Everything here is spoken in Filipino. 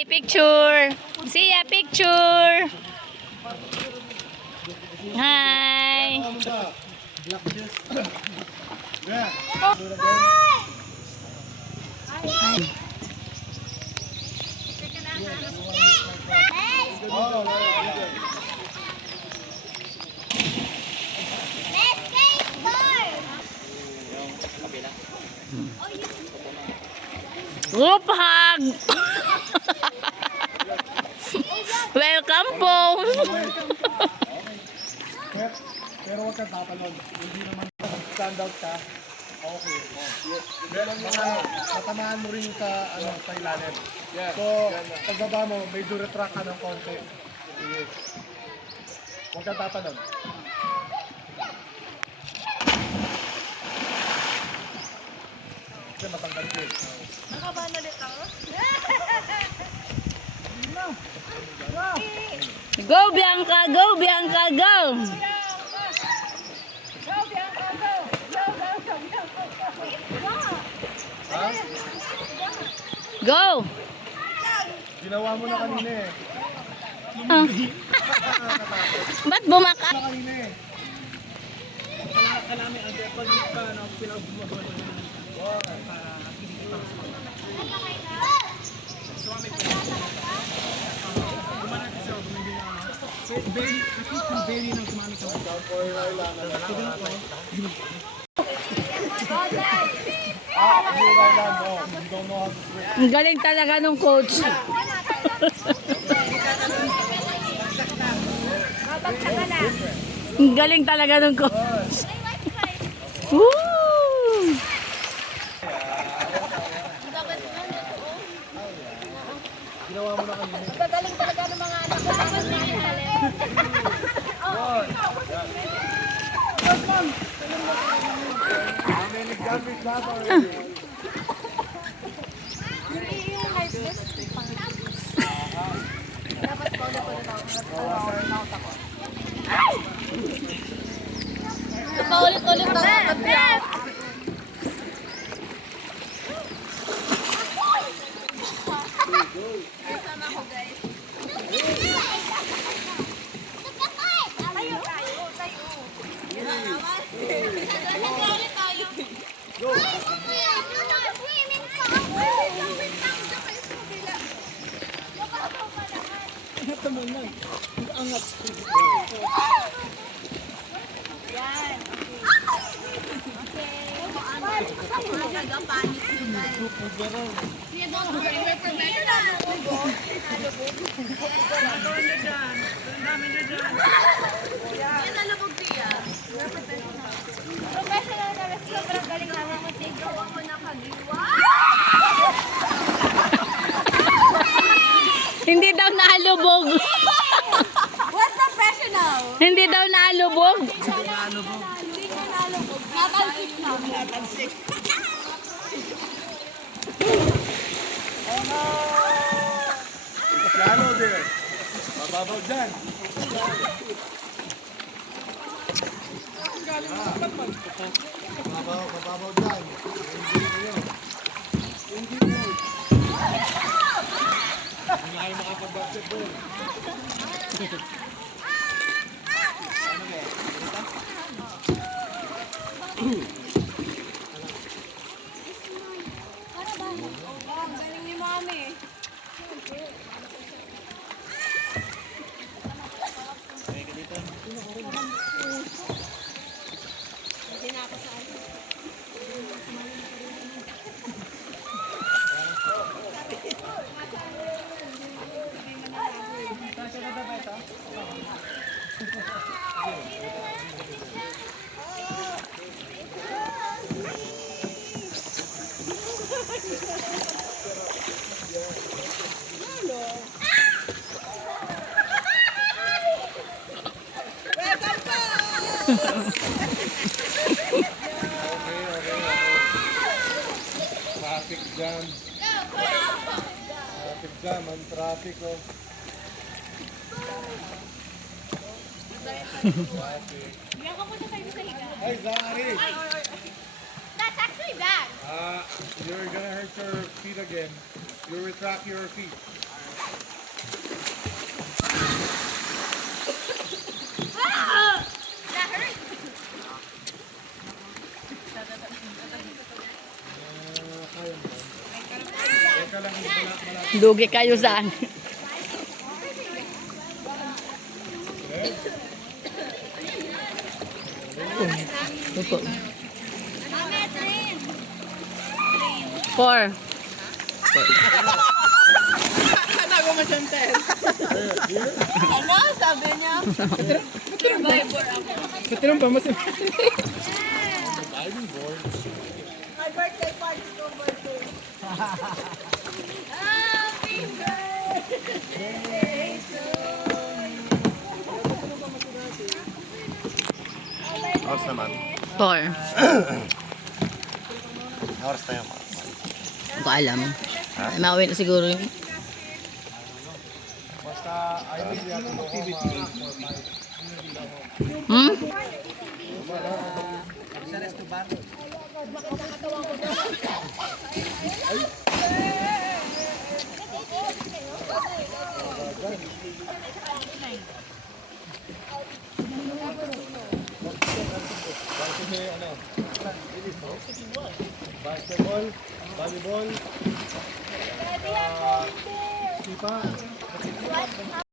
Hi, picture. See ya, picture. Hi. Group hug. Welcome po. Pero huwag kang tatalon. Hindi naman stand out ka. Okay. Meron yung matamaan mo rin sa sa ilalim. So, pagbaba mo, medyo retract ka ng konti. Huwag kang tatalon. Kasi matanggal ko eh. Nakabahan ulit ako? Go, Bianca. Go, Bianca. Go. Ha? Go. Ginawa mo na kanina eh. Ah. Ba't bumaka? Kanina eh. Ang galing talaga nung coach. Ang galing talaga nung coach. Woo! Ginawa mo na kanina. Gagaling talaga ng mga anak ko. Tapos na paulit-ulit ang kapatid. Professional na rin. Sobrang galing naman mo. Gawa mo na kagiwa. Hindi daw nalubog. What professional? Hindi daw nalubog. Hindi niya nalubog. Natalsik na. Natalsik. Lalo din. Mababaw dyan. Mababaw dyan. Hindi kayo makapag-basketball. Ang galing ni Mami. Traffic jam. Traffic jam. Ang traffic oh. Bigyan ka muna kayo sa higa. Hey, Zachary. That's actually bad. You're gonna hurt your feet again. You retract your feet. Lugi kayo saan? Four. Ano? Sabi niya? Survivor ako. Ba't ba mas... My birthday party ko birthday. Happy birthday to Oras naman. Four. Oras tayo. Hindi ko alam. Ay, mauwi na siguro yun. Basta ayaw niya activity. Hmm? Basketball, volleyball, sipa.